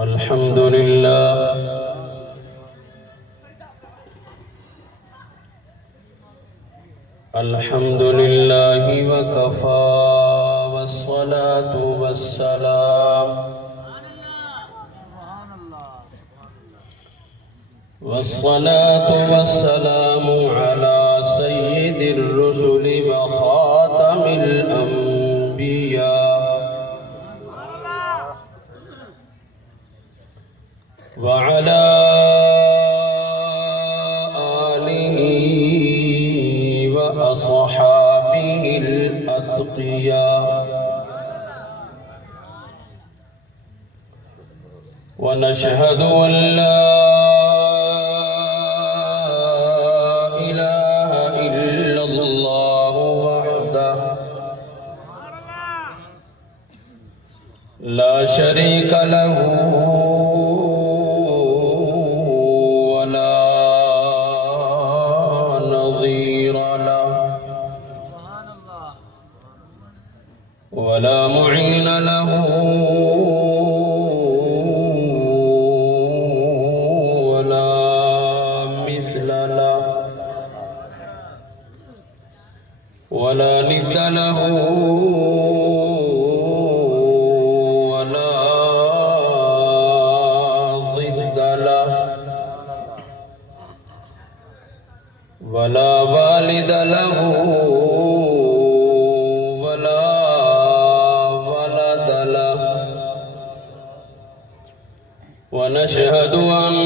الحمد لله الحمد لله وكفى والصلاة والسلام على سيد الرسل وخاتم الأنبياء وعلى آله وأصحابه الأتقياء ونشهد أن لا إله إلا الله وحده لا شريك له ولا نظير له ولا معين له ولا مثل له ولا ند له ولا ضد له ولا والد له ولا ولد له ونشهد أن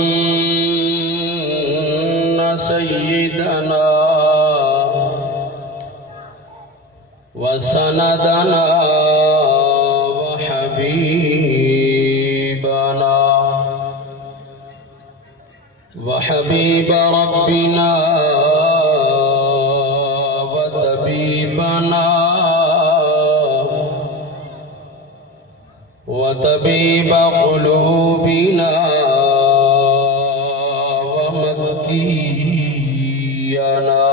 سيدنا وسندنا وحبيب ربنا وطبيب قلوبنا ومكينا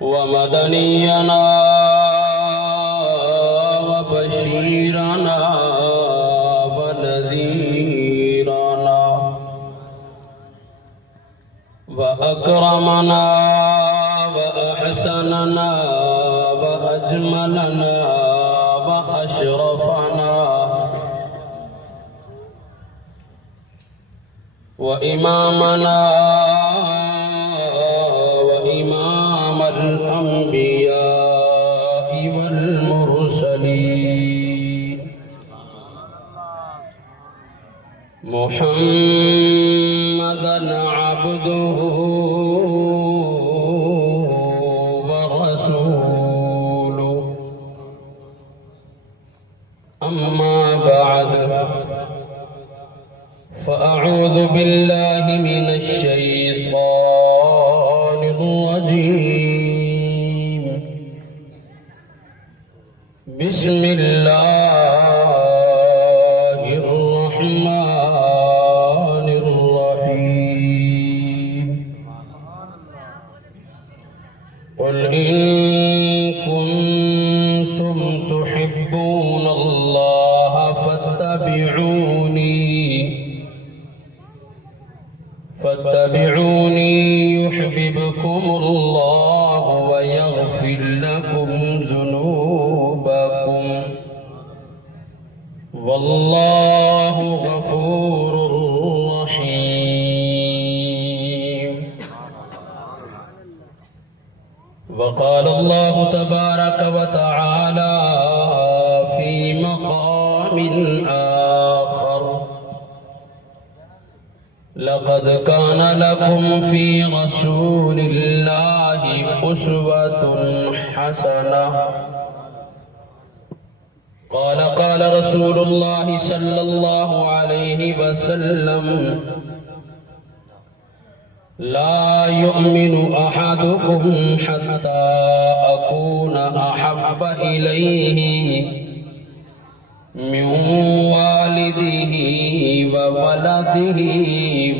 ومدنينا وبشيرنا ونذيرنا وأكرمنا وأحسننا وأجملنا وأشرفنا وإمامنا وإمام الأنبياء والمرسلين محمدًا عبده ورسوله أما بعد فأعوذ بالله من الشيطان الرجيم بسم الله الرحمن الرحيم قل إن كنتم تحبون الله فاتبعوني يحببكم الله ويغفر لكم ذنوبكم والله غفور رحيم. وقال الله تبارك وتعالى في مقام آخر لقد كان لكم في رسول الله أسوة حسنة قال رسول الله صلى الله عليه وسلم لا يؤمن أحدكم حتى أكون أحب إليه من والده وولده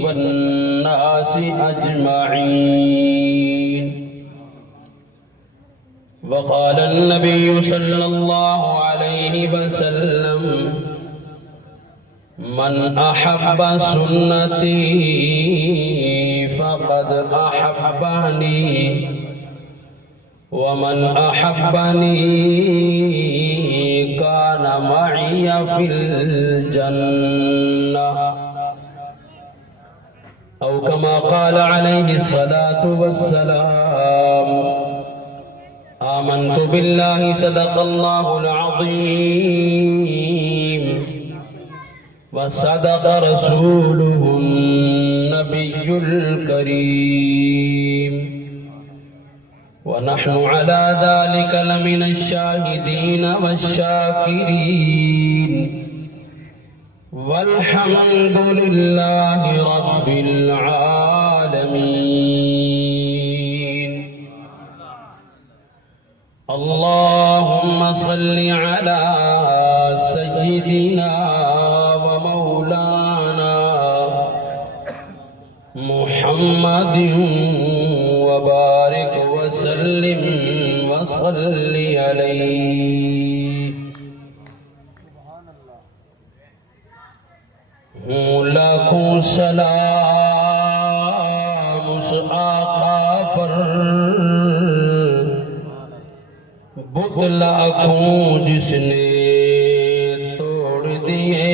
والناس أجمعين. وقال النبي صلى الله عليه وسلم من احب سنتی فقد احبانی ومن احبنی کان معی فی الجنہ او کما قال علیہ الصلاة والسلام آمنت باللہ صدق اللہ العظیم وصدق رسوله النبي الكريم ونحن على ذلك لمن الشاهدين والشاكرين والحمد لله رب العالمين اللهم صل على سيدنا محمد وبارك وسلم وصل عليه لاکھوں سلام اس آقا پر بت لاکھوں جس نے توڑ دیے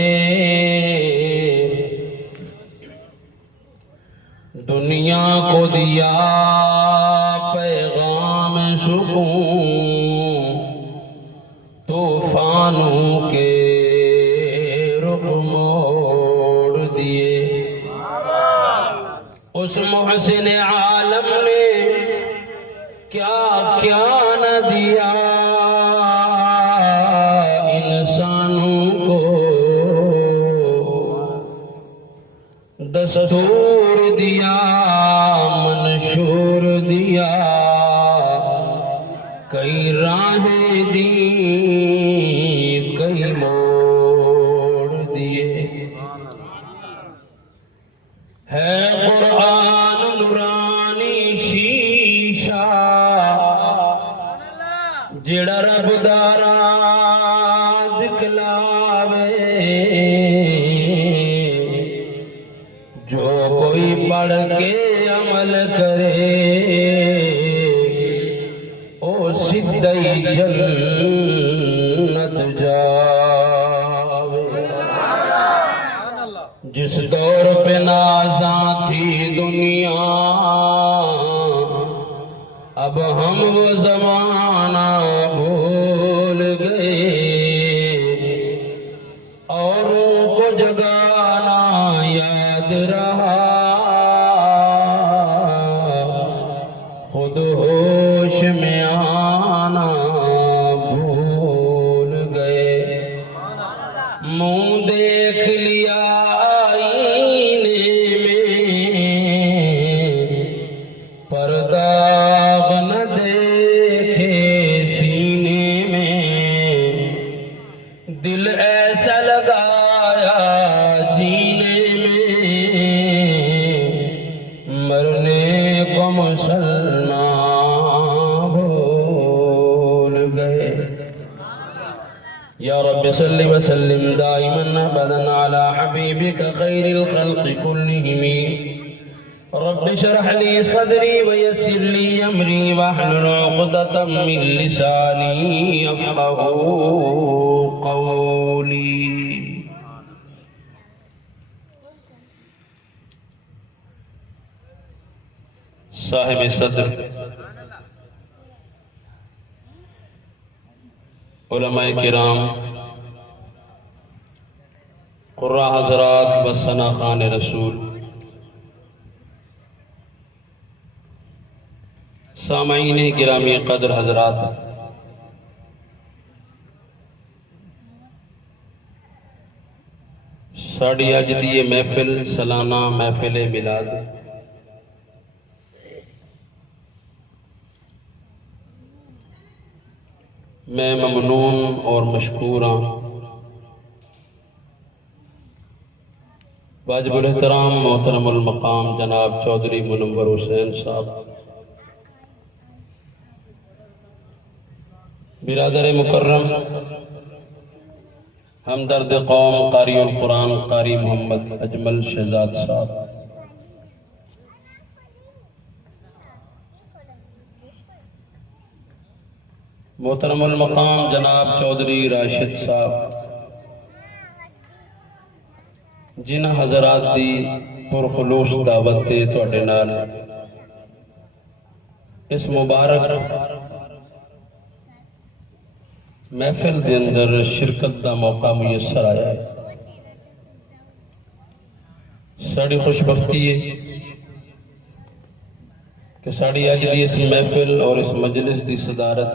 دنیا کو دیا پیغام سکون طوفانوں کے رخ موڑ دیے اس محسن عالم نے کیا کیا نہ دیا انسانوں کو دستور دیا منشور دیا کئی راہیں دی کئی موڑ دیے ہے قرآن نورانی شیشہ جڑا رب دارا دکھلاوے جو کوئی پڑھ کے عمل کرے او سدھائی جنت جاوے جس دور پہ نازاں تھی دنیا اب ہم وہ زمانہ بھول گئے اوروں کو جگانا یاد رہا خود ہوش میں آنا بھول گئے منہ دیکھ لیا آئینے میں پر داغ نہ دیکھے سینے میں دل ایسا لگایا جینے مرنے کو مسلمان بھول گئے یا رب صلی وسلم دائما ابدا على حبیبک خیر الخلق كلهم رب اشرح لي صدری ویسر لي امری واحلل عقدة من لسانی یفقهوا قولی صاحب صدر علماء کرام قراء حضرات و ثناخان رسول سامعین گرامی قدر حضرات ساڑی اج دی محفل سالانہ محفل میلاد میں ممنون اور مشکور ہوں واجب الاحترام محترم المقام جناب چودھری منور حسین صاحب برادر مکرم ہمدرد قوم قاری القرآن قاری محمد اجمل شہزاد صاحب، محترم المقام جناب چودھری راشد صاحب، جنہ حضرات دی پرخلوص دعوت تے تواڈے نال اس مبارک محفل دے اندر شرکت دا موقع میسر آیا ہے۔ ساڑی خوش بختی ہے کہ ساڑی اج دی اس محفل اور اس مجلس دی صدارت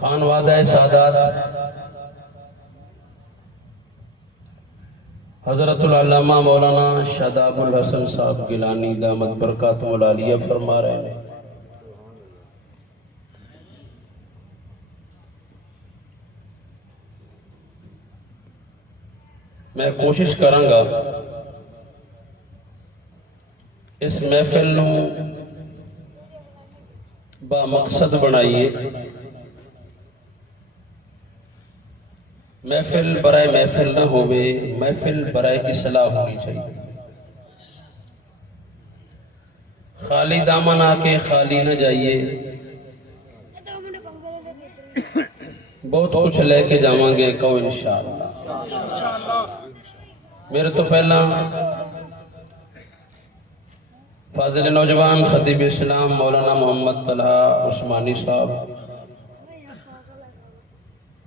خانوادہ سادات حضرت العلامہ مولانا شاداب الحسن صاحب گیلانی دامت برکاتہ العالیہ فرما رہے ہیں۔ میں کوشش کراں گا اس محفل نو با مقصد بنائیے، محفل برائے محفل نہ ہوئے، محفل برائے اصلاح ہونی چاہیے۔ خالی دامن آکے خالی نہ جائیے، بہت کچھ لے کے جاؤں گے کہو انشاءاللہ۔ میرے تو پہلا فاضل نوجوان خطیب اسلام مولانا محمد طلحہ عثمانی صاحب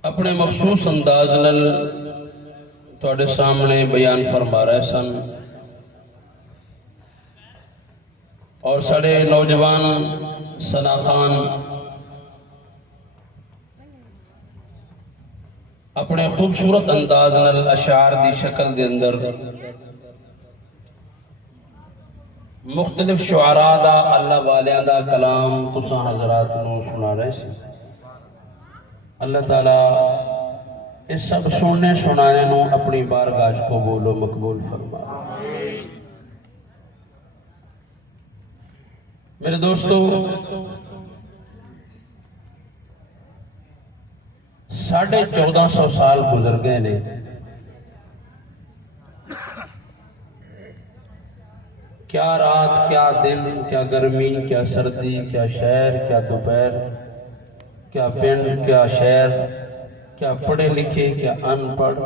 اپنے مخصوص انداز نل تواڈے سامنے بیان فرما رہے سن، اور ساڑے نوجوان ثنا خان اپنے خوبصورت انداز نل اشعار دی شکل دے اندر مختلف شعراء دا اللہ والیاں دا کلام تساں حضرات نو سنا رہے سے۔ اللہ تعالیٰ اس سب سننے سنانے نو اپنی بارگاہ کو بولو مقبول فرما۔ میرے دوستو، 1450 سال گزر گئے نے، کیا رات کیا دن، کیا گرمی کیا سردی، کیا شہر کیا دوپہر، کیا پنڈ کیا شہر، کیا پڑھے لکھے کیا ان پڑھ،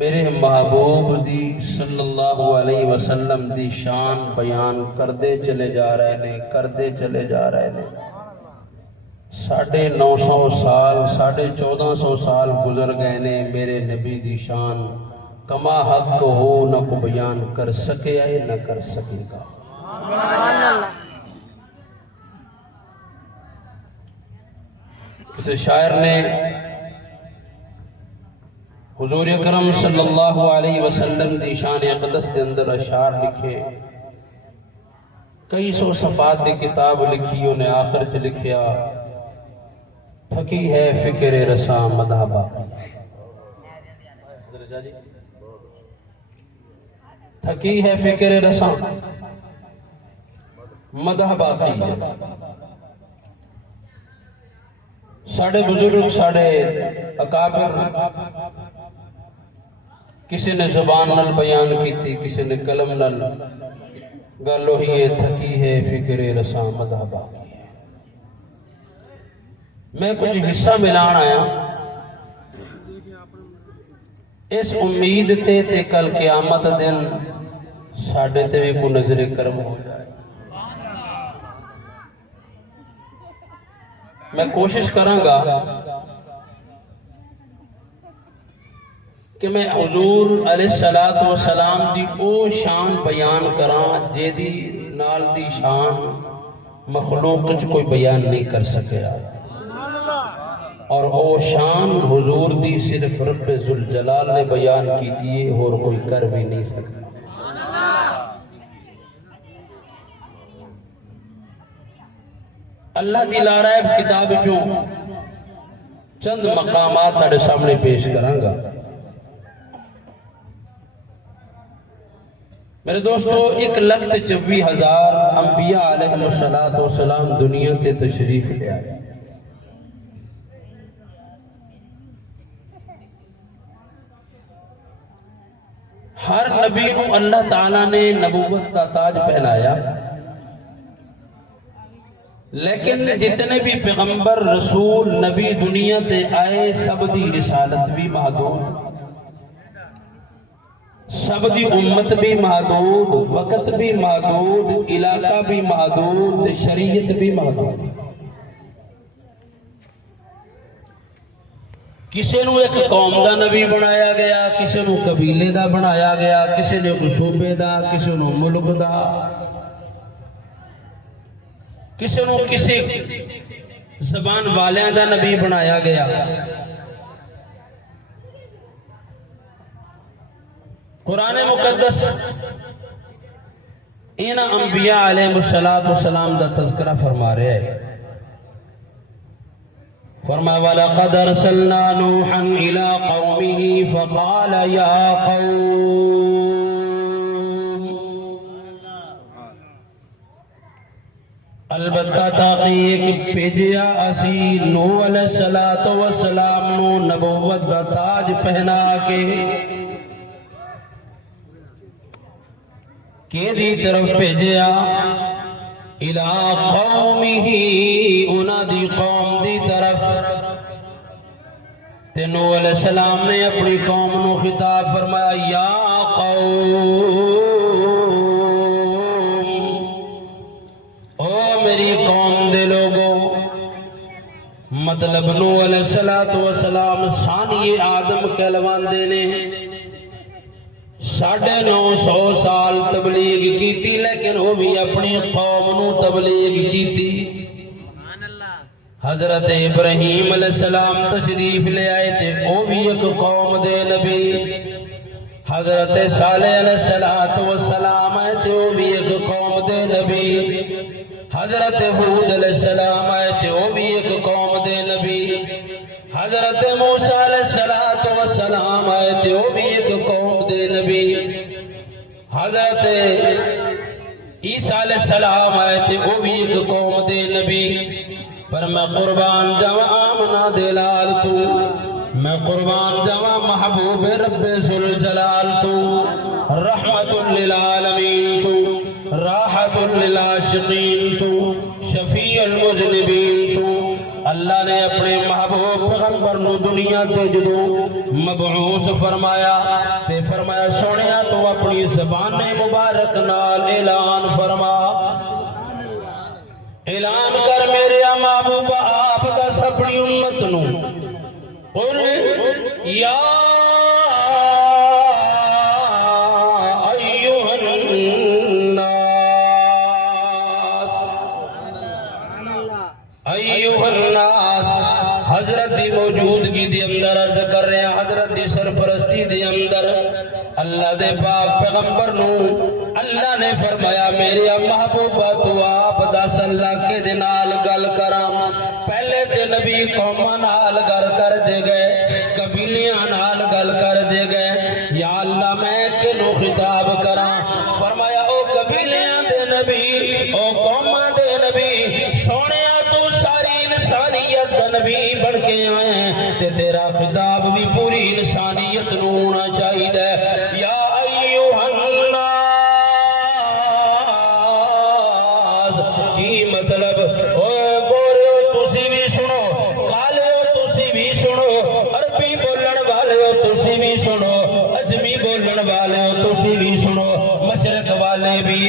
میرے محبوب دی صلی اللہ علیہ وسلم دی شان بیان کردے چلے جا رہے نے، کردے چلے جا رہے نے۔ 950 سال 1450 سال گزر گئے نے، میرے نبی دی شان کما حق ہو نہ کو بیان کر سکے ہے نہ کر سکے گا۔ کسی شاعر نے حضور اکرم صلی اللہ علیہ وسلم دی شان اقدس دے اندر اشعار لکھے، کئی سو صفحات دی کتاب لکھی، انہیں آخر چ لکھیا تھکی ہے فکر رساں مدح باقی، تھکی ہے فکر رساں مدح باقی ہے۔ ساڑھے بزرگ ساڑھے اکابر کسی نے زبان نل بیان کی تھی، کسی نے قلم نل، گالو ہی یہ تھکی ہے فکر رساں مدح باقی ہے۔ میں کچھ حصہ ملان آیا اس امید تے کل قیامت دن ساڑھے تے بھی کو نظر کرم ہو جائے۔ میں کوشش کراں گا کہ میں حضور علیہ السلام دی او شان بیان کراں جے دی نال دی شان مخلوق کوئی بیان نہیں کر سکے، اور او شان حضور دی صرف رب ذوالجلال نے بیان کی تھی اور کوئی کر بھی نہیں سکتا۔ اللہ دی لارائب کتاب جو چند مقامات تھوڑے سامنے پیش کراں گا۔ میرے دوستو 1,24,000 انبیاء علیہ السلام دنیا تے تشریف لے آئے. ہر نبی کو اللہ تعالیٰ نے نبوت کا تاج پہنایا، لیکن جتنے بھی پیغمبر رسول نبی دنیا تے آئے سب دی رسالت بھی محدود، سب دی امت بھی محدود، وقت بھی محدود، علاقہ بھی محدود، شریعت بھی محدود. کسی نو ایک قوم دا نبی بنایا گیا، کسی نو قبیلے دا بنایا گیا، کسی نے کوئی صوبے دا، کسی نو ملک دا، کسی نو کسی زبان والیاں دا نبی بنایا گیا. قرآن مقدس ان انبیاء علیہ السلام دا تذکرہ فرما رہے ہیں. فرما وَلَقَدْ أَرْسَلْنَا نُوحًا إِلَىٰ قَوْمِهِ فَقَالَ يَا قَوْمِ البتہ تحقیق بھیجیا اسی نوح علیہ السلام نو نبوت دا تاج پہنا کے دی طرف بھیجیا الى قومه انہاں دی قوم دی طرف. تے نوح علیہ السلام نے اپنی قوم نو خطاب فرمایا یا قوم، او میری قوم دے لوگو. مطلب نوح علیہ السلام ثانی آدم کہلوان دینے 950 سال تبلیغ کیتی، لیکن وہ بھی اپنی قوم نو تبلیغ کیتی. حضرت ابراہیم علیہ السلام تشریف لے آئے تھے، وہ بھی ایک قوم دے نبی. حضرت صالح علیہ السلام آئے تھے، وہ بھی ایک قوم دے نبی. حضرت ہود علیہ السلام آئے تھے، وہ بھی ایک قوم دے نبی. حضرت موسیٰ علیہ السلام آئے تھے، وہ بھی ایک قوم دے نبی. حضرت عیسیٰ علیہ السلام آئے تھے، وہ بھی ایک قوم دے نبی. پر میں قربان جاواں آمنہ دے لال تو، میں قربان جاواں محبوب رب ذوالجلال تو، رحمت للعالمین تو، راحت للعاشقین تو، شفیع المذنبین تو. اللہ نے اپنے محبوب پیغمبر نو دنیا تے جدوں مبعوث فرمایا تے فرمایا سونیا تو اپنی زبان مبارک نال اعلان فرما، اعلان کر میرے محبوب آپ دا اپنی امت نو قل یا ایوہ الناس، ایوہ الناس. حضرت دی موجودگی دی اندر عرض کر رہے ہیں، حضرت دی سرپرستی دی اندر اللہ دے پاک پیغمبر نو اللہ نے فرمایا میرے محبوبہ تو آپ دس اللہ کے دنال گل کرا. پہلے تے نبی قومہ نال گل کر دے گئے، قبیلیاں نال گل کر دے گئے. یا اللہ میں کنو خطاب کرا؟ فرمایا او قبیلیاں دے نبی، او قومہ دے نبی، سونے تو ساری انسانیت دا نبی بڑھ کے آئے ہیں تے تیرا خطاب بھی پوری انسانیت نو ہونا چاہیے. یا ایوہ الناس کی مطلب گورے تسی بھی سنو، کالے تسی بھی سنو، عربی بولن والے تسی بھی سنو، عجمی بولن والے تسی بھی سنو، مشرق والے بھی،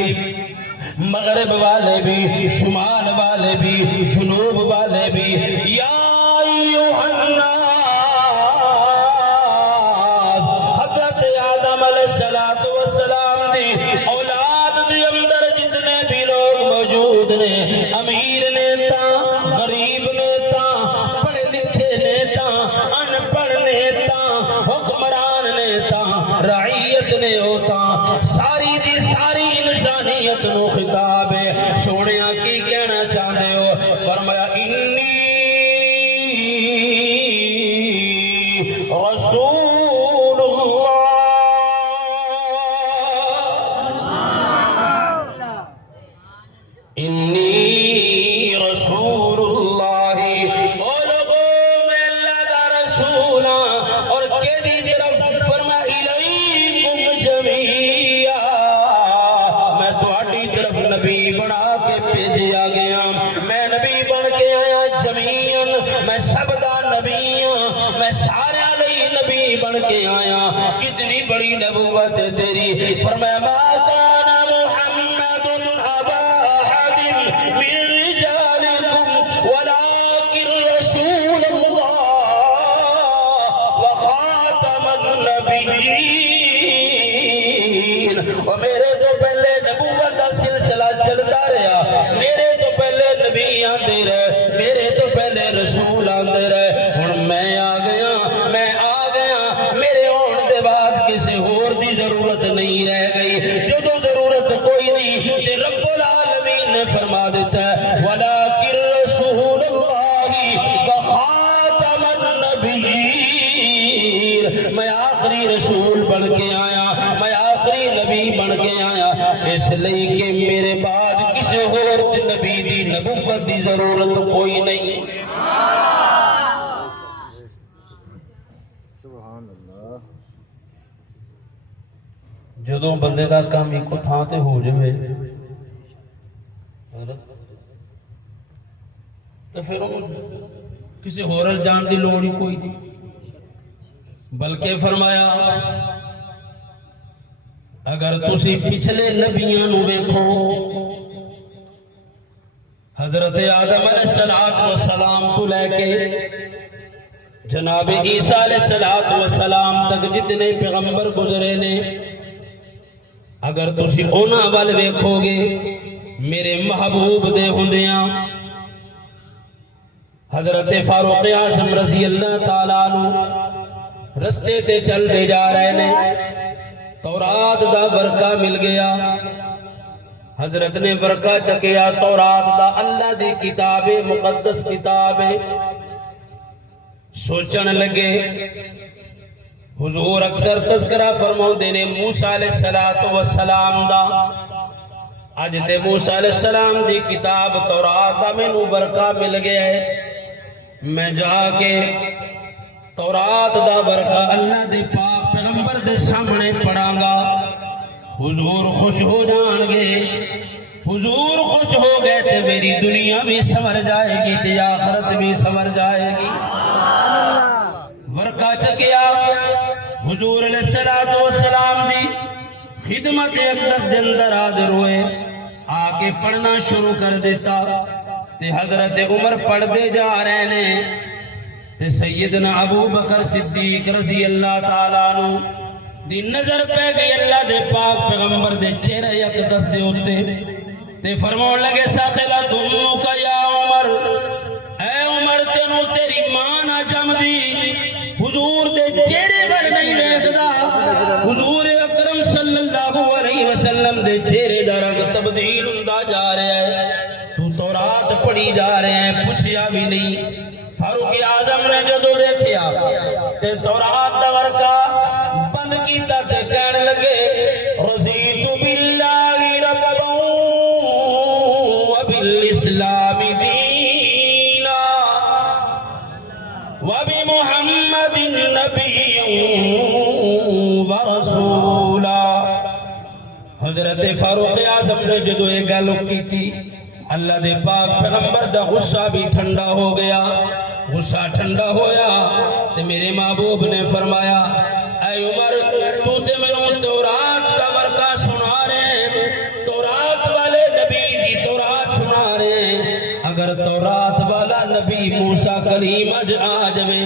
مغرب والے بھی، شمال والے بھی، جنوب والے بھی. یا ایوہ الناس، حضرت آدم علیہ السلام دی اولاد دی اندر جتنے بھی لوگ موجود نے، امیر نے تا، غریب نے تا، پڑھے لکھے نے تا، ان پڑھ نے تا، حکمران نے تا، رعیت نے ہوتا، ساری دی ساری انسانیت نو خطاب ہے. سونیا کی کہنا چاہتے ہو؟ فرمایا انی رسول اللہ انی رسول اللہ، او لوگوں میں اللہ دا رسول ہاں، اور کیدی طرف فرما الیکم جمیعا، میں تہاڈی طرف نبی بنا کے بھیجیا گیا، میں نبی بن کے آیا جمیعاً، میں سب دا نبی ہاں، میں سارے علیہ نبی بن کے آیا۔ کتنی بڑی نبوت ہے تیری، فرمایا ما کان محمد ابا احد من رجالکم ولکن رسول اللہ وخاتم النبیین، اور میرے تو پہلے نبوت کا سلسلہ چلتا رہا، میرے تو پہلے نبی آندے رہے، میرے تو پہلے رسول آندے رہے، ہن میں آ گیا، میں آ گیا، میرے آن دے بعد کسی اور دی ضرورت نہیں رہ گئی، جدو ضرورت کوئی نہیں تے رب العالمین نے فرما دیتا ہے وَلَكِنْ رَسُولُ اللَّهِ وَخَاتَمَ النَّبِيِّينَ، میں آخری رسول بن کے آیا، میں آخری نبی بن کے آیا، اس لئے کہ میرے بعد کسی اور نبی دی نبوت دی ضرورت کوئی نہیں۔ جدوں بندے دا کام ایک تھاں تے ہو جائے تو پھر کسی ہور جان دی لوڑ ہی کوئی نہیں، بلکہ فرمایا اگر تسی پچھلے نبیوں نو ویکھو، حضرت آدم علیہ السلام تو لے کے جناب عیسیٰ علیہ السلام تک جتنے پیغمبر گزرے نے، اگر تسی اونا وال ویکھو گے میرے محبوب دے ہوندیاں، حضرت فاروق اعظم رضی اللہ تعالیٰ عنہ رستے تے چل دے جا رہے نے، تورات دا ورقہ مل گیا، حضرت نے ورقہ چکیا، تورات دا اللہ دی کتاب مقدس کتاب، سوچن لگے، حضور اکثر تذکرہ فرماؤ دینے موسیٰ علیہ السلام دا، آج تے موسیٰ علیہ السلام دی کتاب تورات دا میں نو ورقہ مل گیا ہے، میں جا کے تورات دا ورقہ اللہ دے پاک پیغمبر دے سامنے پڑھاں گا، حضور خوش ہو جان گے، حضور خوش ہو گئے تے میری دنیا بھی سمر جائے گی تے آخرت بھی سمر جائے گی۔ ورقہ چکیا، حضور علیہ السلام دی خدمت اقدس دے اندر حاضر ہوئے، آ کے پڑھنا شروع کر دیتا، تے حضرت عمر پڑھ دے جا رہے نے، تے سیدنا ابو بکر صدیق رضی اللہ تعالیٰ عنہ دی نظر پہ گئی اللہ دے پاک پیغمبر دے چہرے اقدس دے ہوتے، تے فرمون لگے ساخلت امک یا عمر، اے عمر تینوں تیری ماں نہ جم دی، حضور دے چہرے پر نہیں دیکھدا، حضور اکرم صلی اللہ علیہ وسلم دے چہرے دا رنگ تبدیل ہوندا جا رہا ہے، تو تورات پڑھی جا رہے ہیں، پوچھیا بھی نہیں۔ فاروق اعظم نے جدو دیکھیا تے تورات دا ورقہ بند کیتا تے کہنے لگے رضیت باللہ ربا وبالاسلام دینا وبمحمد نبی ورسولا۔ حضرت فاروق اعظم نے جدو ایک گل کی تھی، اللہ دے پاک پیغمبر دا غصہ بھی ٹھنڈا ہو گیا، غصہ ٹھنڈا ہویا تے میرے محبوب نے فرمایا اے عمر تو تے میں تورات دا ورقہ سنا رہے، تورات والے نبی دی تورات سنا رہے، اگر تورات والا نبی موسیٰ کلیم اج آ جائے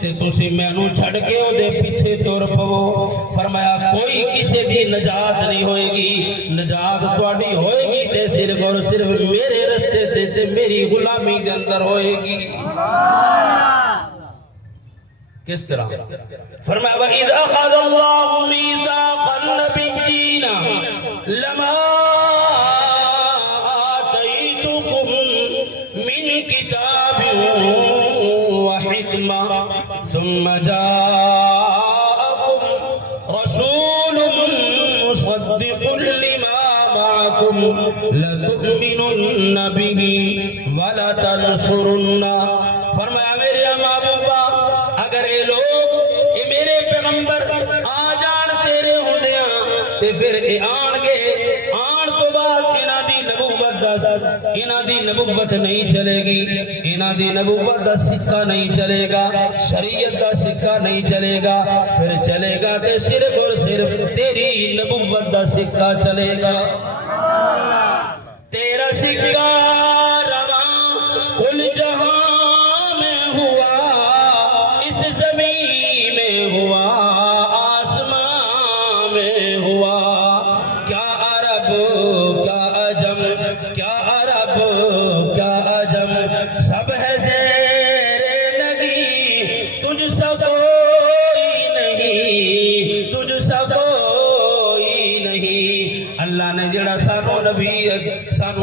تے تسی مینوں چھڑ کے او دے پیچھے تر پو۔ فرمایا کوئی کسی دی نجات نہیں ہوئے گی، نجات تواڈی ہوئے گی تے صرف اور صرف میرے رستے تے میری غلامی دے اندر ہوئے گی۔ کس طرح؟ فرمایا وَإِذْ أَخَذَ اللَّهُ مِيثَاقَ النَّبِيِّينَ لَمَا آتَيْتُكُم مِّن كِتَابٍ وَحِكْمَةٍ ثُمَّ جَاءَكُمْ رَسُولٌ مُصَدِّقٌ لِّمَا مَعَكُمْ لَتُؤْمِنُنَّ به ولتنصرن. فرمایا میرے محبوبہ اگر یہ لوگ یہ میرے پیغمبر آ جان تیرے ہوندیاں تے پھر اے آن گے آن تو بعد انہاں دی نبوت نہیں چلے گی, انہاں دی نبوت دا سکہ نہیں چلے گا, شریعت دا سکہ نہیں چلے گا, پھر چلے گا تے صرف اور صرف تیری نبوت دا سکہ چلے گا. تیرا سکہ رواں کل جہاں میں ہوا, اس زمین میں ہوا, آسمان میں ہوا, کیا عرب کیا عجم, کیا عرب کیا عجم, سب ہے زیر نگی, تجھ سا کوئی نہیں, تجھ سا کوئی نہیں. اللہ نے جڑا سانو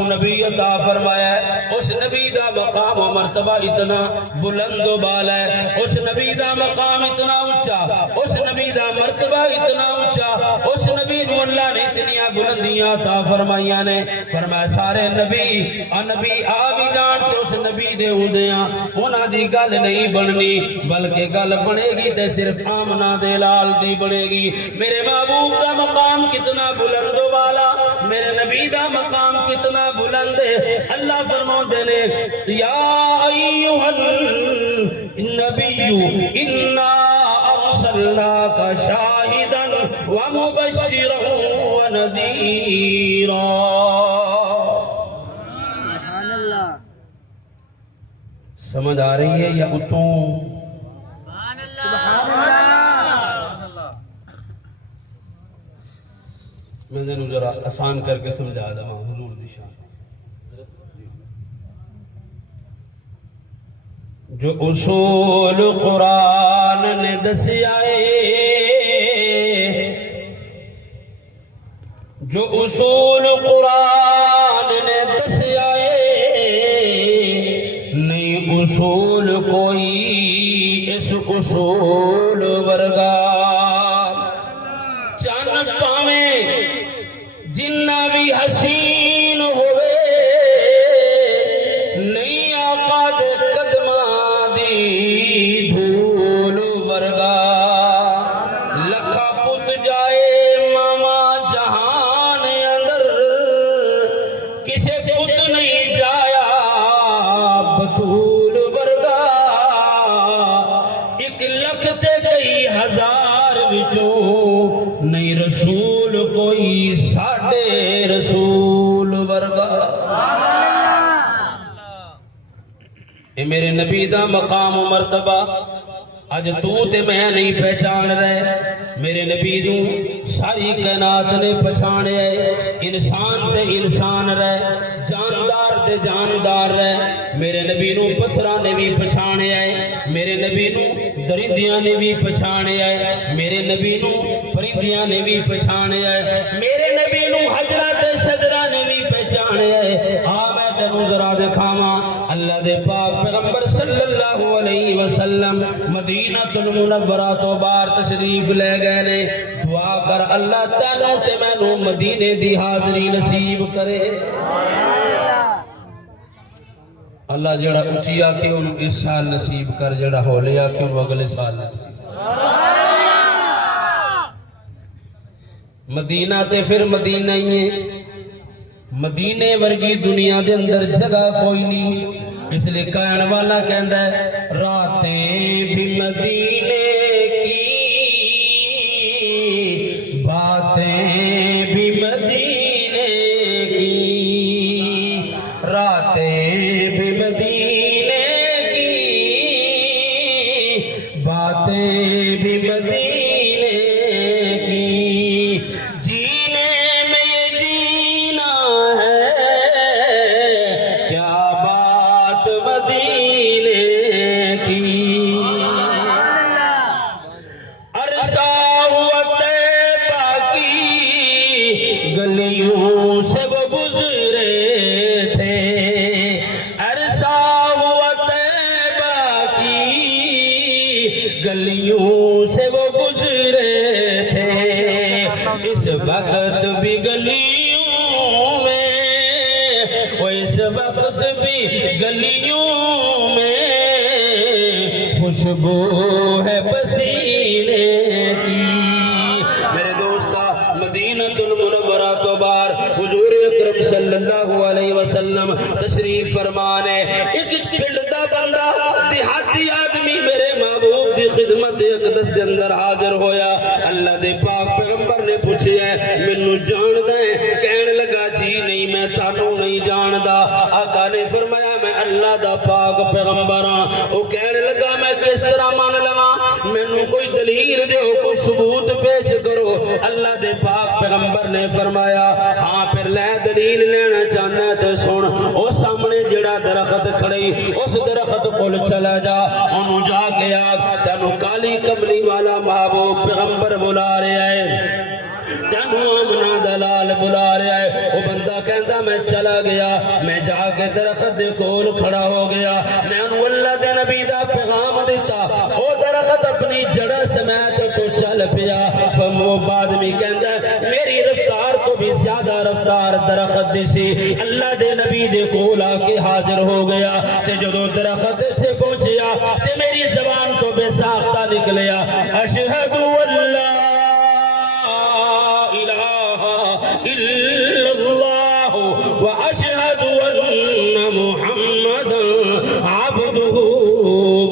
نبی عطا فرمایا ہے, اس نبی دا مقام و مرتبہ اتنا بلند و بالا ہے, اس نبی دا مقام اتنا اونچا, اس نبی دا مرتبہ اتنا اونچا, اس نبی کو اللہ نے اتنیاں بلندیاں عطا فرمائیاں نے. فرمایا سارے نبی آ بھی جان تے اس نبی دے ہوندیاں انہاں دی گل نہیں بننی, بلکہ گل بنے گی تے صرف آمنہ دے لال دی بنے گی. میرے محبوب دا مقام کتنا بلند و بالا, میرے نبی دا مقام کتنا بلند ہے. اللہ فرماتے نے یا ایھا النبی انا ارسلناک شاہدا ومبشرا ونذیرا. سبحان اللہ. سمجھ آ رہی ہے یا اتوں؟ سبحان اللہ. میں نے ذرا آسان کر کے سمجھا دوں حضور دی شان. جو اصول قرآن نے دسیا ہے, جو اصول قرآن نے دسیا ہے, نہیں اصول کوئی اس اصول ورگا. چن پاویں جنہ بھی حسین ہوئے, نہیں آقا دے قدماں دی دھول ورگا. لکھا پت جائے ماما جہان اندر, کسے پت نہیں جایا بطول ورگا. ایک لکھ تے کئی ہزار وچوں نہیں رسول کوئی ساڈے رسول ورگا. اے میرے نبی دا مقام و مرتبہ اج تو تے میں نہیں پہچان رہے. میرے نبی نوں ساری کائنات نے پہچانے ہے. انسان تے انسان رہے, جاندار تے جاندار رہے. میرے نبی نوں پتھراں نے بھی پہچانے ہے, میرے نبی نوں درندیاں نے بھی پہچانے ہے, میرے نبی نوں پرندیاں نے بھی پہچانے ہے, میرے نبی نوں حجرہ تے شجرہ نے بھی پہچانے ہے. میں تینوں ذرا دکھاواں اللہ دے پاک پیغمبر صلی اللہ علیہ وسلم مدینہ المنورہ تو باہر تشریف لے گئے نے. دعا کر اللہ تعالیٰ تے مینوں مدینے دی حاضری نصیب کرے. اللہ جڑا اچھی آکے انہوں اس سال نصیب کر, جڑا ہولے آکے انہوں اگلے سال نصیب. مدینہ تے پھر مدینہ ہی ہے, مدینے ورگی دنیا دے اندر جگہ کوئی نہیں. اس لئے کہنے والا کہندا ہے راتیں بھی مدینے کی, باتیں بھی مدینے کی, راتیں بھی مدینے کی, باتیں بھی مدینے کی. جینے میں یہ جینا ہے, کیا بات مدینے کی. عرصہ ہوا طیبہ کی گلیوں سے وہ گزرے تھے, سخت بھی گلیوں میں خوشبو ہے پسینے کی۔ میرے دوستا مدینہ المنورہ تو بار حضور اکرم صلی اللہ علیہ وسلم تشریف فرمانے، ایک پنڈ دا بندہ دیہاتی آدمی میرے محبوب دی خدمت اقدس دے اندر حاضر ہویا۔ اللہ دے پاک پیغمبر نے پوچھے مینوں جاندے کہن لگا جی نہیں میں تانوں نہیں جاندا۔ آقا نے فرمایا میں اللہ دا پاک پیغمبر ہاں۔ وہ کہن لگا میں کس طرح مان لواں، مینوں کوئی دلیل دیو، کوئی ثبوت پیش کرو۔ اللہ دے پاک پیغمبر نے فرمایا ہاں پھر لے دلیل لینا چاہنا ہے تو سن، او سامنے جڑا درخت کھڑی اس درخت کول چلا جا، انہوں جا کے آگ تینوں کالی کملی والا محبوب پیغمبر بلا رہے آئے، تینوں آمنہ دلال بلا رہے آئے۔ وہ بندہ کہتا میں چلا گیا، میں جا کے درخت دے کول کھڑا ہو گیا، میں انہوں اللہ دے نبی دا پیغام دیتا، وہ درخت اپنی جڑا سمیت تو چل پیا۔ وہ بعد میں کہتا ہے میری رفتار تو بھی زیادہ رفتار درخت دی سی، اللہ دے نبی دے کول آ کے حاضر ہو گیا، تے جدو درخت سے پہنچیا تے میری زبان تو بے ساختہ نکلیا، اشہد اللہ إلا الله وأشهد أن محمدا عبده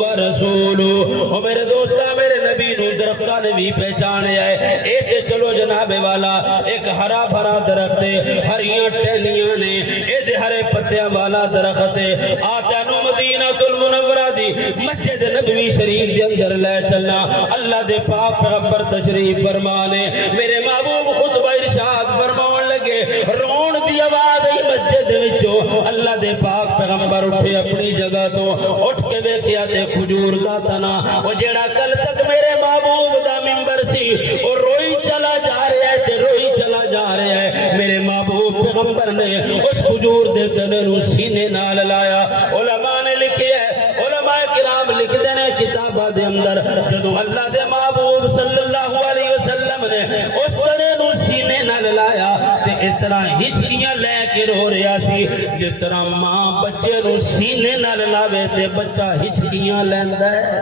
ورسوله۔ اور میرے دوستا میرے نبی نو درختہ نے بھی پہچانے آئے، ایک چلو جناب والا ایک ہرا بھرا درخت ہے، ہریاں ٹہلیاں نے، ایک ہرے پتیاں والا درخت ہے، آتا نو مدینہ المنورہ دی مسجد نبوی شریف کے اندر لے چلنا۔ اللہ دے پاک پیغمبر تشریف فرمانے، میرے محبوب خطبہ ارشاد فرمان لگے، رون دی آواز آئی مسجد وچوں، اللہ دے پاک پیغمبر اٹھے اپنی جگہ تو، اٹھ کے ویکھیا تے کھجور دا تنا، وہ جیڑا کل تک میرے محبوب دا منبر سی، وہ روئی چلا جا رہا ہے تے روئی چلا جا رہا ہے۔ میرے محبوب پیغمبر نے اس کھجور دے تنے نو سینے نال لایا۔ علماء نے لکھی ہے، علماء کرام لکھ دینے کتابہ دے اندر، جدو اللہ دے محبوب صلی اللہ علیہ وسلم نے اس تنے نو سینے نال لایا تے اس طرح ہچکیاں لے کے رو رہا سی، جس طرح ماں بچے نو سینے نال لاوے تے بچہ ہچکیاں لیندا ہے۔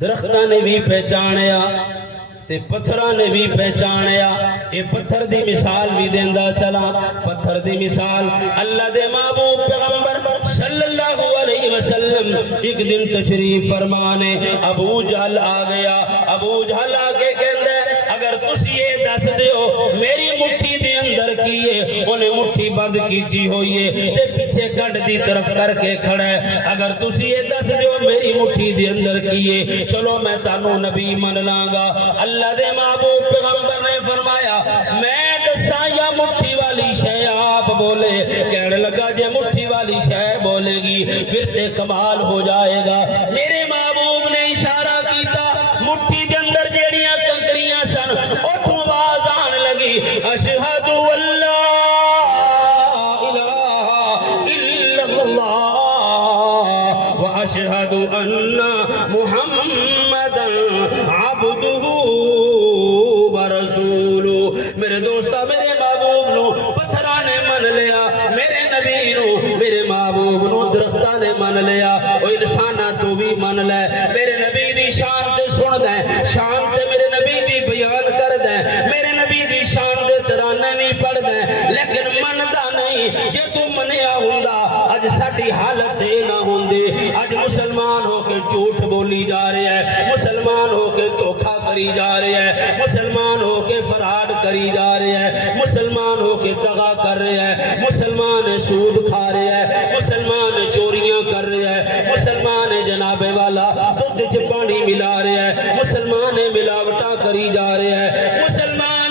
درختہ نے بھی پہچانیا تے پتھراں نے بھی پہچانیا، اے پتھر دی مثال بھی دیندہ چلا، پتھر دی مثال اللہ دے محبوب پیغمبر صلی اللہ علیہ وسلم ایک دن تشریف فرمانے، ابو جہل آ گیا، ابو جہل آگے کہندے اگر تسی یہ دس دیو میری مٹھی دے اندر کیے، انہیں مٹھی بند کیتی ہوئیے تے پیچھے گھڑ دی طرف کر کے کھڑا ہے، اگر تسی یہ دس دیو میری مٹھی دے اندر کیے چلو میں تانوں نبی من لاں گا۔ اللہ دے محبوب پیغمبر نے فرمایا میں دساں یا مٹھی والی شے آپ بولے، کہنے لگا جے مٹھی والی شے بولے گی پھر تے کمال ہو جائے گا۔ میرے محبوب نے اشارہ کیتا، مٹھی دے اندر جیڑیاں کنکریاں سن اٹھوں آواز آن لگی، اشہد اللہ الہ الا اللہ واشہد ان محمدا عبدہ ورسولہ۔ میرے دوستا میرے محبوب نو پتھرا نے من لیا، میرے نبی نو میرے محبوب نو درختہ نے من لیا، او انسانہ تو بھی من لے، میرے نبی دی شان تے سن دیں، شان تے میرے نبی دی بیان کر دیں، میرے نبی دی شان دے ترانے نہیں پڑھ دیں، لیکن مندا نہیں، جے تو منیا ہوندا اج ساڈی حالت دے نہ ہوندی۔ اج مسلمان ہو کے جھوٹ بولی جا رہے ہیں، مسلمان ہو کے دھوکا کری جا رہے ہیں، مسلمان ہو کے فراڈ کری جا رہے ہیں، مسلمان ہو کے دغا کر رہے ہیں، مسلمان سود کھا رہے ہیں، مسلمان چوریاں کر رہے ہیں، مسلمان جناب والا دودھ وچ پانی ملا رہے ہیں، مسلمان ملاوٹاں کری جا رہے ہیں، مسلمان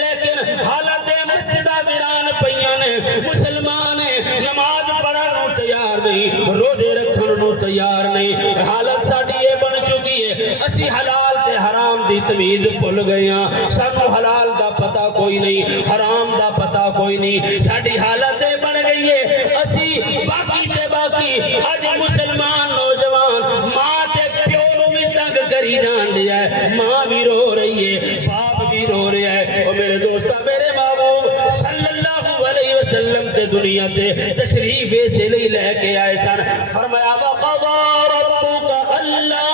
لیکن حالت مسجدہ ویران پیاں نے، مسلمان نماز پڑھن نو تیار نہیں، روزے رکھن نو تیار نہیں، حالت ساڈی یہ بن چکی ہے اسی حلال تے حرام دی تمیز بھول گئے ہاں، سانو حلال دا پتہ کوئی نہیں، حرام دا پتہ کوئی نہیں، ساڈی حالت یہ بن گئی ہے اسی باقی تے باقی اج مسلمان نوجوان ماں تے پیو نو بھی تنگ کری جان دیا ہے، ماں بھی رو رہی ہے، باپ بھی رو رہا ہے، اور میرے دوستا میرے باپ دنیا تے تشریف سے لے کے آئے سن فرمایا وَقَضَى رَبُّكَ أَلَّا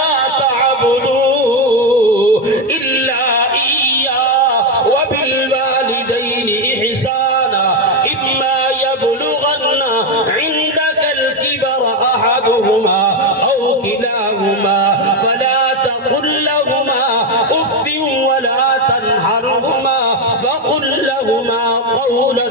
تَعْبُدُوا إِلَّا إِيَّاهُ وَبِالْوَالِدَيْنِ إِحْسَانًا إِمَّا يَبْلُغَنَّ عِندَكَ الْكِبَرَ أَحَدُهُمَا أَوْ كِلَاهُمَا فَلَا تَقُل لَّهُمَا أُفٍّ وَلَا تَنْهَرْهُمَا وَقُل لَّهُمَا قَوْلًا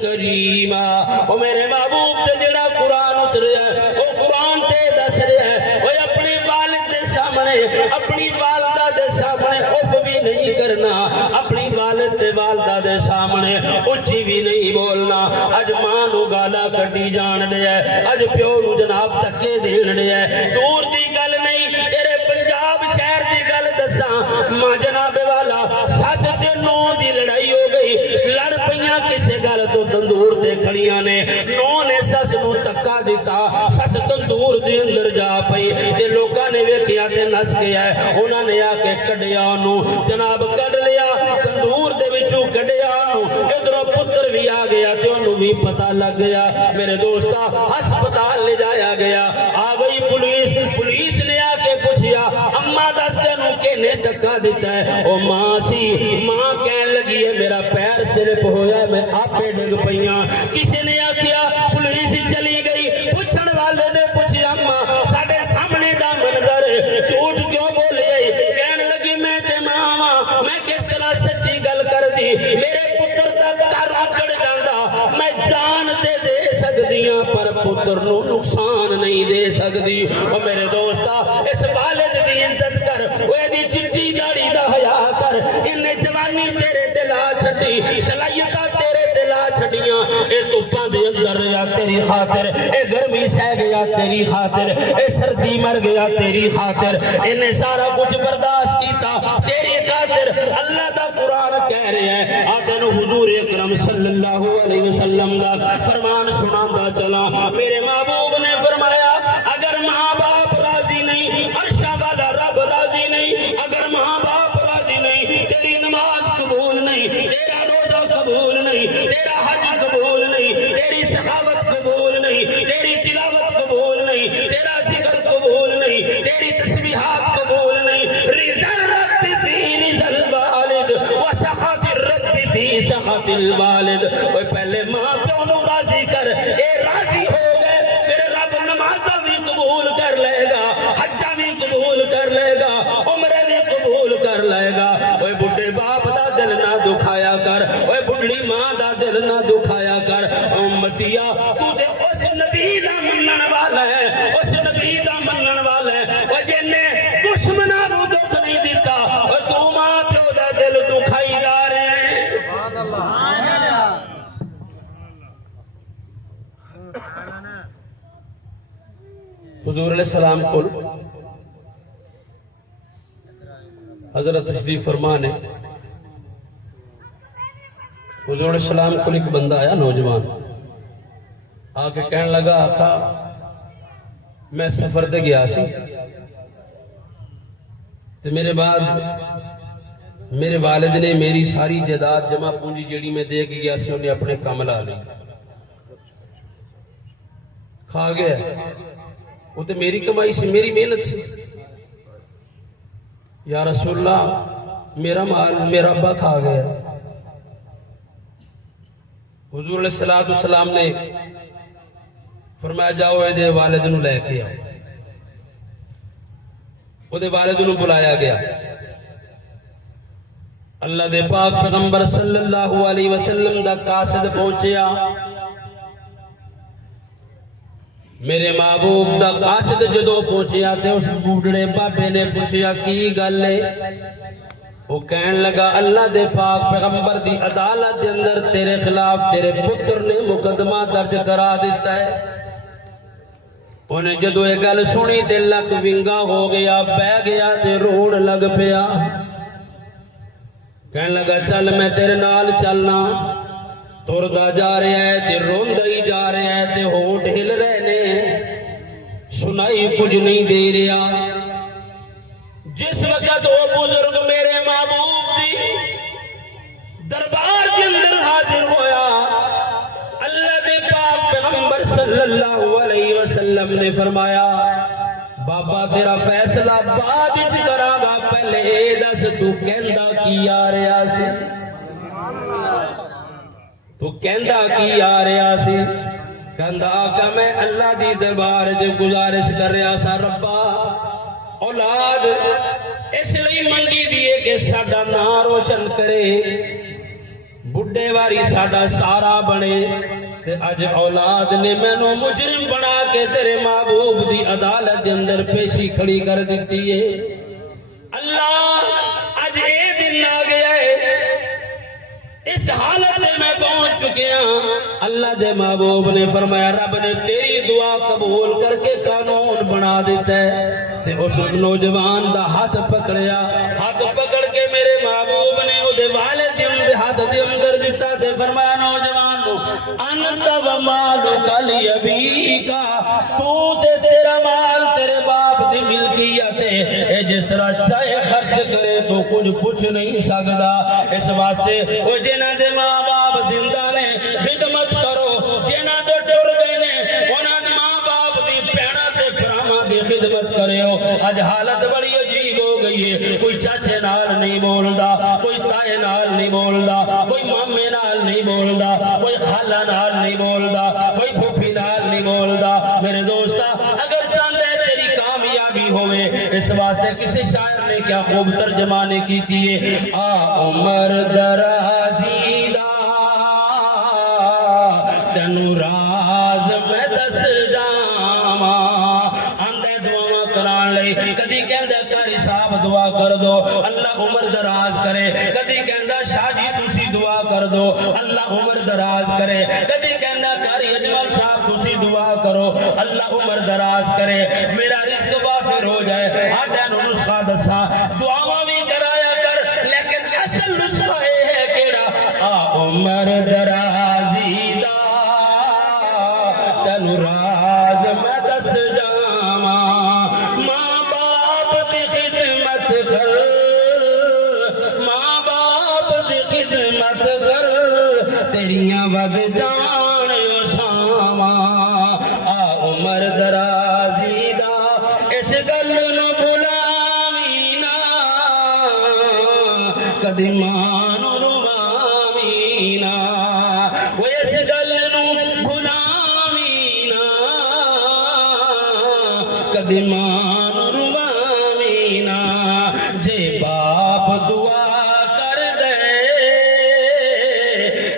كَرِيمًا او میرے محبوب تے جڑا قرآن اتریا ہے او قرآن تے دس رہا ہے وہ اپنے والد دے سامنے اپنی والدہ دے سامنے اف بھی نہیں کرنا اپنی والد تے والدہ دے سامنے اچھی بھی نہیں بولنا اج ماں نو گالا کڈی جان دے ہے اج پیو نو جناب تکے دین دے ہے دور دی گل نہیں تیرے پنجاب شہر دی گل دساں ماں جناب والا سس تے نو دی لڑائی ہو گئی لڑ پئیاں کسے گل تو تندور تے کھڑیاں نے نو نے سس نو تکا دیتا سس تندور دے اندر جا پئی تے لوکاں نے ویکھیا تے نس گیا ہے انہاں نے آ کے کڈیا اونوں جناب کڈ لیا تندور دے وچوں کڈیا اونوں ادھروں پتر بھی آ گیا تے اونوں بھی پتہ لگ گیا میرے دوستا ہسپتال لے جایا گیا آ گئی پولیس نے آ کے پوچھیا اماں دس تینوں کہنے دھکا دیتا ہے او ماں سی ماں کہن لگی ہے میرا پیر سلپ ہویا ہے میں آپے ڈگ پئیاں کسی نے آکھیا پولیس چلی گئی پوچھن والے نے پوچھیا اماں ساڈے سامنے دا منظر جھوٹ کیوں بولے کہن لگی میں تے ماں میں کس طرح سچی گل کر دی میرے پتر دا گھر اجڑ جاندا میں جان تے دے سکدیاں پر پتر نو نقصان نہیں دے سکدی او میرے دوستا اس والد دی عزت کر او دی چٹی داڑھی دا حیا کر اننے جوانی تیرے تے لا چھڈی صلاحیتاں تیرے تے لا چھڈیاں اے دھوپاں دے اندر یا تیری خاطر اے گرمی سہ گیا تیری خاطر اے سردی مر گیا تیری خاطر انہیں سارا کچھ برداشت کیتا تیری خاطر اللہ دا قرآن کہہ رہے ہیں آدھن حضور اکرم صلی اللہ علیہ وسلم دا فرمان سناتا چلا میرے محبوب نے فرمایا اگر ماں باپ راضی نہیں عرشہ والا رب راضی نہیں اگر ماں باپ راضی نہیں تیری نماز قبول نہیں تیرا روزہ قبول نہیں تیرا حج قبول نہیں تیری سخاوت قبول نہیں تیری تلاوت قبول نہیں تیرا ذکر قبول نہیں تیری تسبیحات قبول نہیں رضا الرب فی رضا الوالد وسخط الرب فی سخط الوالد پہلے ماں پیو نو راضی کر اے راضی ہو گئے پھر رب نمازاں بھی قبول کر لے گا حجاں بھی قبول کر لے گا عمرے بھی قبول کر لے گا اوے بڈھے باپ دا دل نہ دکھایا کر اوے بڈھڑی ماں دا دل نہ دکھایا کر امتیا تو تے اس نبی دا منن والا ہے اس نبی دا منن والا ہے او جن نے دشمناں نو دکھ نہیں دیتا او تو ماں پیو دا دل دکھائی جا رہے ہیں سبحان اللہ حضور علیہ السلام کو حضرت تشریف فرمانے حضور علیہ السلام کو ایک بندہ آیا نوجوان آکے کہنے لگا آقا میں سفر تے گیا سی تو میرے بعد میرے والد نے میری ساری جائیداد جمع پونجی جیڑی میں دے کے گیا سی انہیں اپنے کام لا لی کھا گیا وہ تو میری کمائی سی میری محنت سی یا رسول اللہ میرا مال میرا ابا کھا گیا حضور علیہ السلام نے فرمایا جاؤ اے دے والد نو لے کے آؤ وہ دے والد نو بلایا گیا اللہ دے پاک پیغمبر صلی اللہ علیہ وسلم دا قاصد پہنچیا میرے محبوب دا قاصد جدو پہنچیا تے اس بوڑھڑے بابے نے پوچھیا کی گل ہے وہ کہن لگا اللہ دے پاک پیغمبر دی عدالت دے اندر تیرے خلاف تیرے پتر نے مقدمہ درج کرا دیتا ہے انہیں جدو ایک گل سنی تے لک ونگا ہو گیا بہ گیا تے روڑ لگ پیا کہن لگا چل میں تیرے نال چلنا تردہ جا رہے ہیں تے روندہ ہی جا رہے ہیں تے ہوٹ ہل رہے نے سنائی کچھ نہیں دے رہا جس وقت وہ بزرگ میرے محبوب دی دربار کے اندر حاضر ہویا اللہ وسلم نے فرمایا بابا تیرا فیصلہ بعد وچ کراں گا، پہلے اے دس تو کہندا کی آ رہا سی، تو کہندا کی آ رہا سی؟ کہندا آقا میں اللہ دی دربار وچ گزارش کر رہا سا، ربا اولاد اس لئی منگی دیے کہ ساڈا نام روشن کرے، بڈھے واری ساڈا سارا بنے، تے اج اولاد نے مینوں مجرم بنا کے تیرے محبوب دی عدالت دے اندر پیشی کھڑی کر دیتی ہے۔ اللہ اج اے دن آ گیا ہے، اس حالت میں میں پہنچ چکے ہاں۔ اللہ دے محبوب نے فرمایا رب نے تیری دعا قبول کر کے قانون بنا دیتا ہے، تے اس نوجوان دا ہاتھ پکڑیا، ہاتھ پکڑ کے میرے محبوب نے او دے والد دے ہاتھ دے اندر دیتا تے فرمایا نوجوان نو انت و مالک لابیکا، تو تے تیرا مال تیرے باپ دی ملکیت ہے، اے جس طرح چاہے خرچ کرے تو کچھ پوچھ نہیں سکدا، اس واسطے او جنہاں دے ماں باپ زندہ نے خدمت کرو، جنہاں دے ٹر گئے نے انہاں دے ماں باپ دی بہناں تے بھراواں دی خدمت کریو۔ اج حالت بڑی عجیب ہو گئی ہے، کوئی چاچے نال نہیں بولدا، کوئی تائے نال نہیں بولدا، کوئی مامے نال نہیں بولدا، کوئی خالہ نال نہیں بولدا، کوئی پھوپھی نال نہیں بولدا۔ میرے دوستا اگر چاہتے تیری کامیابی ہوئے، اس واسطے کسی شاعر نے کیا خوب ترجمانے کی ہے، آ عمر درازی دا تینو راز میں دس جاواں، آندے دعاواں کران لئی، کدی کہندا قاری صاحب دعا کر دو اللہ عمر دراز کرے، کدی کہندا شاہ جی تسی دعا کر دو اللہ عمر دراز کرے، کدی کہندا قاری اجمل صاحب تسی دعا کرو اللہ عمر دراز کرے، میرا رزق وافر ہو جائے۔ آ تینوں نسخہ دساں، دعاواں بھی کرایا کر، لیکن اصل نسخہ یہ ہے کیڑا، آ عمر درازی دا تینوں راز میں دس جاواں، ماں باپ دی خدمت کر، ماں باپ دی خدمت کر، تیریاں ود جان شاماں، آ عمر درازی دا اس گل نو بھلاویں نا، کدی ماں نو رواویں نا، وہ اس گل نو بھلاویں نا، کدی ماں نو رواویں نا، جے باپ دعا کر دے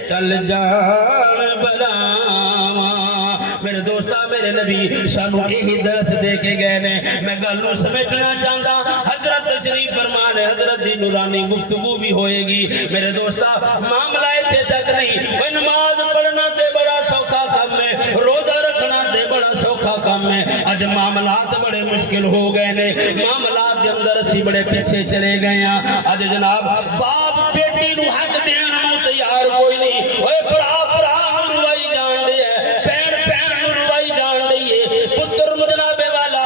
ٹل جان بلاواں۔ میرے دوستا میرے نبی سانو یہی درس دے کے گئے نے، میں گل نو سمجھنا چاہتا، حضرت تشریف فرمان ہے، حضرت دی نورانی گفتگو بھی ہوئے گی۔ میرے دوستا معاملہ اتنے تک نہیں، وہ نماز پڑھنا تے بڑا سوکھا کام ہے، روزہ رکھنا تے بڑا سوکھا کام ہے، اج معاملات بڑے مشکل ہو گئے نے، معاملات کے اندر اسی بڑے پیچھے چلے گئے ہیں۔ اج جناب باپ بیٹی نو حق دین نو تیار کوئی نہیں، اوے بڑا بڑا روائی جان رہی ہے، پین پین روائی جان رہی ہے، پتر جناب والا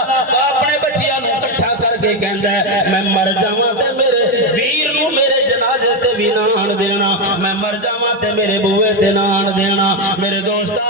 اپنے بچیاں نو اکٹھا کر کے کہندا ہے میں مر جاواں تے میرے ویر نو میرے جنازے تے بھی نہ آن دینا، میں مر جاواں تے میرے بوئے تے نہ آن دینا۔ میرے دوستا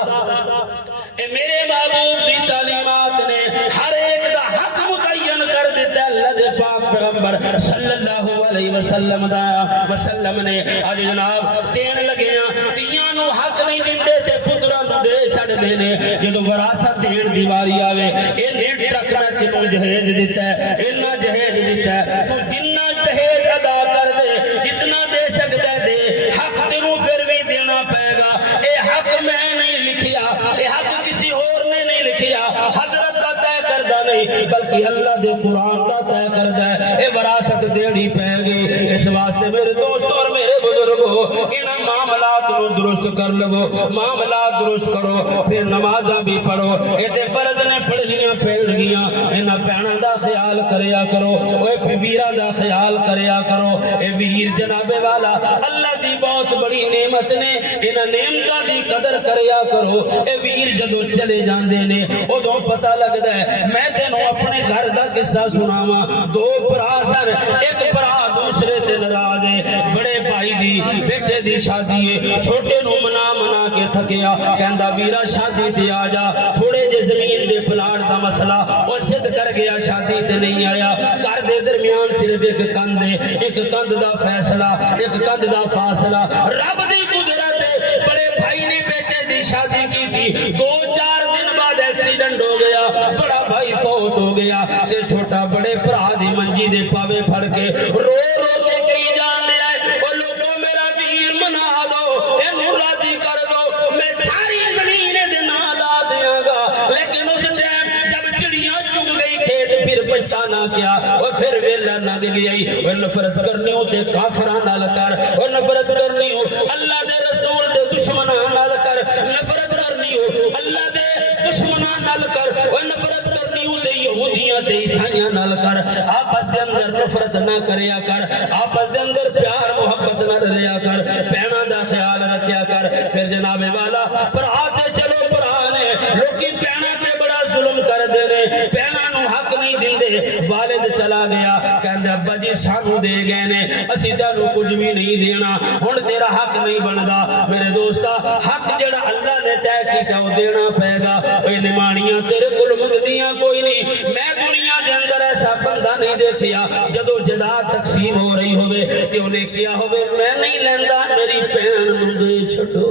اے میرے محبوب دی تعلیمات نے ہر ایک دا حق متعین کر دیتا ہے، اللہ دے پاک پیغمبر صلی اللہ علیہ وسلم نے۔ آج جناب دین لگے ہیں، تیاں نو حق نہیں دیندے تے پتراں نو دے چھڑ دینے، جدوں وراثت دین دی واری آوے، اے ڈیڑھ ٹرک میں تینوں جہیز دیتا ہے، اتنا جہیز دیتا ہے، تو جتنا جہیز ادا کر دے، جتنا دے سکتا ہے دے، حق تینوں پھر بھی دینا پائے گا۔ اے حق میں نہیں لکھیا، اے حق کسی اور نے نہیں لکھیا، حضرت کا طے کردہ نہیں بلکہ اللہ دے قرآن کا طے کردہ ہے، اے وراثت دینی پائے گی۔ اس واسطے میرے دوست اور میرے بزرگوں انہاں معاملات نو درست کر لو، معاملات درست کرو، پھر نمازاں بھی پڑھو، اے تے فرض نے پڑھ لیاں پھیل گیاں، انہاں بہناں دا خیال کریا کرو، اے ویراں دا خیال کریا کرو۔ اے ویر جناب والا اللہ دی بہت بڑی نعمت نے، انہاں نعمتاں دی قدر کریا کرو۔ اے ویر جدوں چلے جاندے نے ادوں پتہ لگدا ہے۔ میں تینوں اپنے گھر دا قصہ سناواں، دو بھرا سن، ایک بھرا دوسرے تے ناراض ہے، بڑے بھائی دی بیٹے دی شادی ہے چھوٹے نو منا کے تھکیا کہندا ویرا شادی سے آ جا تھوڑے جے زمین دے پلاٹ دا مسئلہ وہ ضد کر گیا شادی تے نہیں آیا گھر دے درمیان صرف ایک کند ہے ایک کند دا فیصلہ ایک کند دا فاصلہ رب دی قدرت ہے بڑے بھائی نے بیٹے دی شادی کی تھی 2-4 دن بعد ایکسیڈنٹ ہو گیا بڑا بھائی فوت ہو گیا تے چھوٹا بڑے بھرا دی منجی دے پاوے پھڑ کے رو کے کہیں جان لے آئے وہ لوگوں میرا ویر منا دو اینو راضی کر دو میں ساری زمین دے نال لا دیاں گا لیکن اس ٹائم جب چڑیاں چگ گئی کھیت پھر پچھتانا کیا وہ پھر ویلا لنگ گئی وہ نفرت کرنی ہو تے کافراں نال کر وہ نفرت کرنی ہو اللہ دے رسول دے دشمناں نال کر نفرت کرنی ہو اللہ دے دشمناں نال کر وہ نفرت کرنی ہو تے یہودیاں تے عیسائیاں نال کر آپس دے اندر نفرت نہ کریا کر آپس دے اندر پیار محبت نہ رہیا کر بہناں دا خیال رکھیا کر پھر جناب والا پر آتے چلو پرانے لوکی بہناں تے بڑا ظلم کر دے نے بہناں نو حق نہیں دیندے والد چلا گیا کہندے ابا جی سانو دے گئے نے اسی تانوں کچھ بھی نہیں دینا ہن تیرا حق نہیں بندا میرے دوستا حق جڑا اللہ نے طے کیتا وہ دینا پے گا اے نمانیاں تیرے کول منگدیاں کوئی نہیں میں دنیا دے اندر ایسا بندہ نہیں دیکھیا جدو جداد تقسیم ہو رہی ہوئے کہ انہیں کیا ہوئے میں نہیں لیندہ میری پہن نو دے چھٹو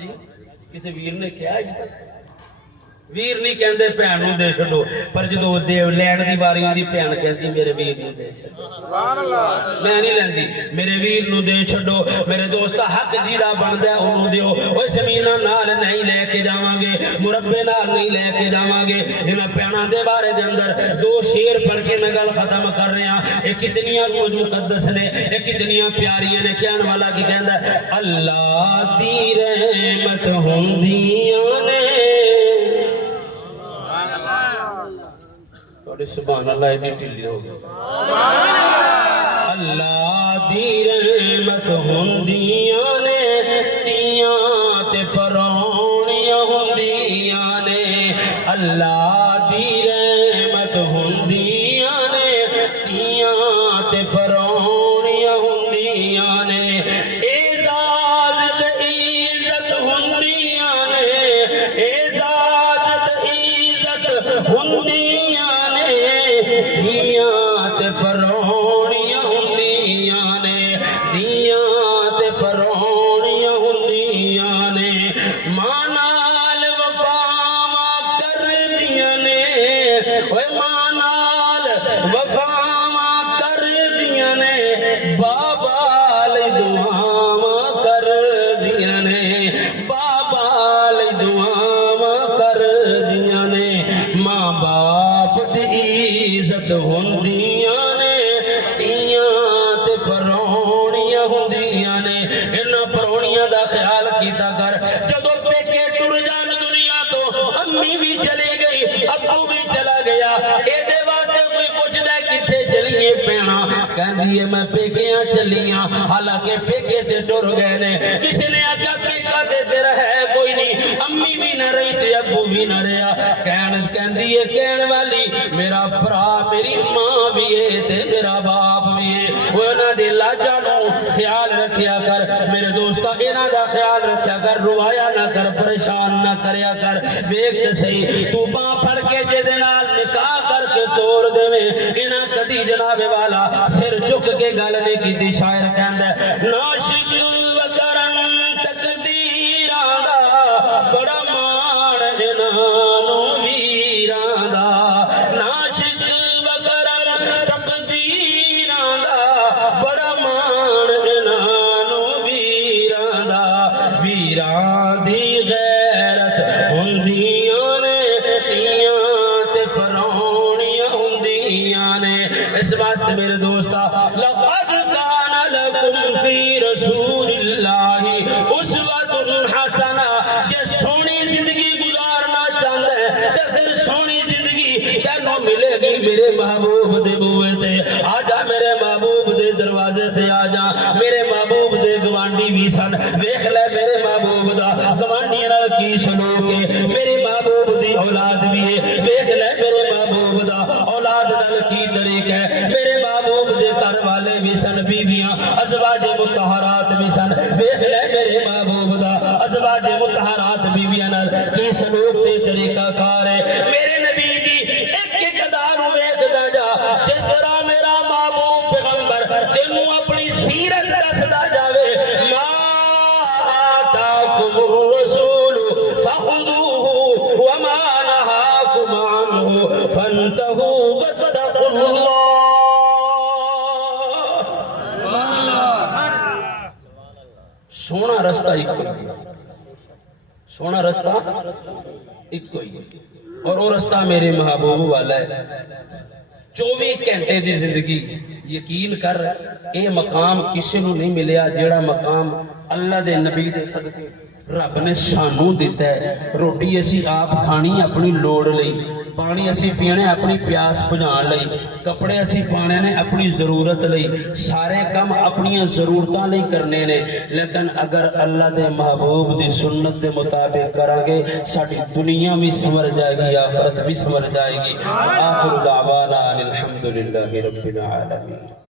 جی کسی ویر نے کیا ہے ویر نہیں کہندے بہن نو دے چھڈو پر جدو دیو لین دی باری دی بہن کہندی میرے ویر نو دے چھڈو میں نہیں لیندی میرے ویر نو دے چھڈو میرے دوستا حق جیڑا بندا ہے اونوں دیو اوے زمیناں نال نہیں لے کے جاواں گے مربے نال نہیں لے کے جاواں گے انہاں بہناں دے بارے دے اندر 2 شعر پڑھ کے میں گل ختم کر رہا اے کتنیاں مقدس نے اے کتنیاں پیاریاں نے کہن والا کی کہندا ہے اللہ دی رحمت ہوندیاں نے سبحان اللہ اتنی ٹھلی ہو گئی اللہ دی رحمت ہوندیاں نے تیاں تے پرونیاں ہوندیاں نے اللہ دی رحمت ہوندیاں نے تیاں تے پرونیاں ہوندیاں نے اعزاز تے عزت ہوندیاں نے اعزاز تے عزت ہوندیاں دیاں تے پرونیاں ہوندیاں نے دیاں تے پرونیاں ہوندیاں نے ماں نال وفاواں کردیاں نے اوے ماں نال وفاواں کردیاں نے بابا لئی دعاواں کردیاں نے بابا لئی دعاواں کردیاں نے ماں باپ دی عزت ہوندیاں نے تیاں تے پرونیاں ہوندیاں نے انہاں پرونیاں دا خیال کیتا کر جدو پیکے ٹر جان دنیا تو امی بھی چلے گئی ابو بھی چلا گیا ایڈے واسطے کوئی پوچھدا کتھے چلیے پینا کہندی ہے میں پیکیاں چلیاں حالانکہ پیکے تے ٹر گئے نے کسی نے آکھیا پیکا تے رہے کوئی نہیں امی بھی نہ رہی تے ابو بھی نہ رہیا کہندی ہے کہن والی میرا بھرا میری ماں بھی ہے تے میرا باپ بھی ہے وہ انہاں دے لاجاں نو خیال رکھیا کر میرے دوستا انہاں دا خیال رکھیا کر روایا نہ کر پریشان نہ کریا کر ویکھ تے صحیح تو باں پھڑ کے جے دے نال نکاح کر کے توڑ دیویں انہاں کدی جناب والا سر چک کے گل نہیں کیتی شاعر کہندا ہے ناشک وکرن تقدیراں دا بڑا مان انہاں نو ویراں دا ناشک وکرن تقدیراں دا بڑا مان انہاں نو ویراں دا ویراں دی غیرت ہوندیاں نے تیاں تے پرونیاں ہوندیاں نے اس واسطے میرے دوستا لقد کان لکم فی رسول اللہ اسوۃ حسنہ یہ سونی زندگی گزارنا چاہتا ہے تو پھر سونی زندگی تینوں ملے گی میرے محبوب دے بوئے تے آجا میرے محبوب دے دروازے تے آجا میرے محبوب دے گوانڈی بھی سن ویکھ لے میرے محبوب دا گوانڈی نال کی سلوک ہے میرے محبوب دی اولاد بھی ہے ویکھ لے میرے محبوب دا اولاد نال کی طریقہ ہے میرے محبوب دے گھر والے بھی سن بیویاں ازواج مطہرات بھی سن ویکھ لے میرے محبوب دا ازواج مطہرات بیویاں نال کی سلوک تے طریقہ کار ہے میرے نبی دی ایک ایک ادا نو ویکھدا جا جس طرح میرا محبوب پیغمبر تینوں اپنی سیرت دسدا جاوے ما آتاکم الرسول فخذوه وما نهاكم عنه فانتهوا واتقوا الله سونا رستہ ایک کوئی سونا رستہ ایک کوئی اور وہ رستہ میرے محبوب والا ہے 24 گھنٹے دی زندگی یقین کر اے مقام کسی نو نہیں ملیا جیڑا مقام اللہ دے نبی دے صدقے رب نے سانو دیتا ہے روٹی اسی آپ کھانی اپنی لوڑ لئی پانی اسی پینے اپنی پیاس بجھان لئی کپڑے اسی پانے نے اپنی ضرورت لئی سارے کم اپنی ضرورتاں لئی کرنے نے لیکن اگر اللہ دے محبوب دی سنت دے مطابق کرانگے ساڑی دنیا بھی سمر جائے گی آخرت بھی سمر جائے گی آخر دعوانا الحمدللہ رب العالمین